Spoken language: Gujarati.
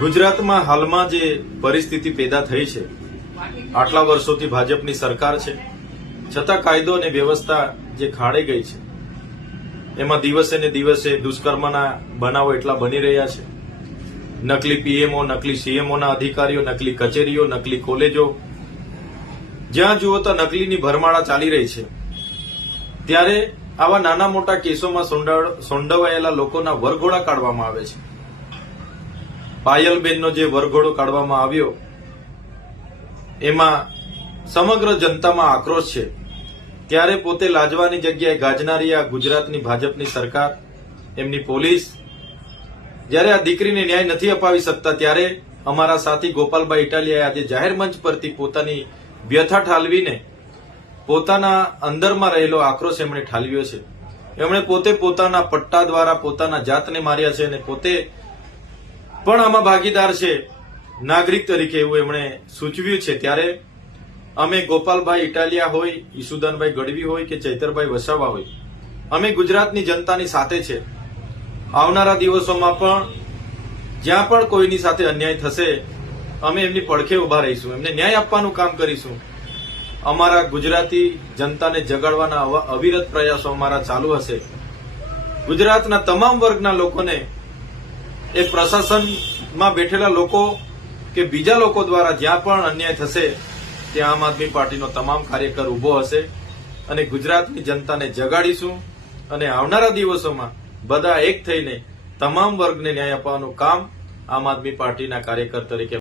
ગુજરાતમાં હાલમાં જે પરિસ્થિતિ પેદા થઈ છે, આટલા વર્ષોથી ભાજપની સરકાર છે, છતાં કાયદો અને વ્યવસ્થા જે ખાડે ગઈ છે, એમાં દિવસે ને દિવસે દુષ્કર્મના બનાવો એટલા બની રહ્યા છે. નકલી પીએમઓ, નકલી સીએમઓના અધિકારીઓ, નકલી કચેરીઓ, નકલી કોલેજો, જ્યાં જુઓ તો નકલીની ભરમાળા ચાલી રહી છે. ત્યારે આવા નાના મોટા કેસોમાં સંડોવાયેલા લોકોના વરઘોડા કાઢવામાં આવે છે. પાયલબેનનો જે વરઘોડો કાઢવામાં આવ્યો એમાં સમગ્ર જનતામાં આક્રોશ છે. ત્યારે પોતે લાજવાની જગ્યાએ ગાજનારી આ ગુજરાતની ભાજપની સરકાર, એમની પોલીસ જ્યારે આ દીકરીને ન્યાય નથી અપાવી શકતા, ત્યારે અમારા સાથી ગોપાલભાઈ ઇટાલિયાએ આજે જાહેર મંચ પરથી પોતાની વ્યથા ઠાલવીને પોતાના અંદરમાં રહેલો આક્રોશ એમણે ઠાલવ્યો છે. એમણે પોતે પોતાના પટ્ટા દ્વારા પોતાના જાતને માર્યા છે અને પોતે પણ આમાં ભાગીદાર છે નાગરિક તરીકે, એવું એમણે સૂચવ્યું છે. ત્યારે અમે ગોપાલભાઈ ઇટાલિયા હોય, ઈસુદાનભાઈ ગઢવી હોય કે ચૈતરભાઈ વસાવા હોય, અમે ગુજરાતની જનતાની સાથે છે. આવનારા દિવસોમાં પણ જ્યાં પણ કોઈની સાથે અન્યાય થશે, અમે એમની પડખે ઉભા રહીશું, એમને ન્યાય આપવાનું કામ કરીશું. અમારા ગુજરાતી જનતાને જગાડવાના અવિરત પ્રયાસો અમારા ચાલુ હશે. ગુજરાતના તમામ વર્ગના લોકોને, એ પ્રશાસનમાં બેઠેલા લોકો કે બીજા લોકો દ્વારા જ્યાં પણ અન્યાય થશે ત્યાં આમ આદમી પાર્ટીનો તમામ કાર્યકર ઉભો હશે અને ગુજરાતની જનતાને જગાડીશું. અને આવનારા દિવસોમાં બધા એક થઈને તમામ વર્ગને ન્યાય આપવાનું કામ આમ આદમી પાર્ટીના કાર્યકર તરીકે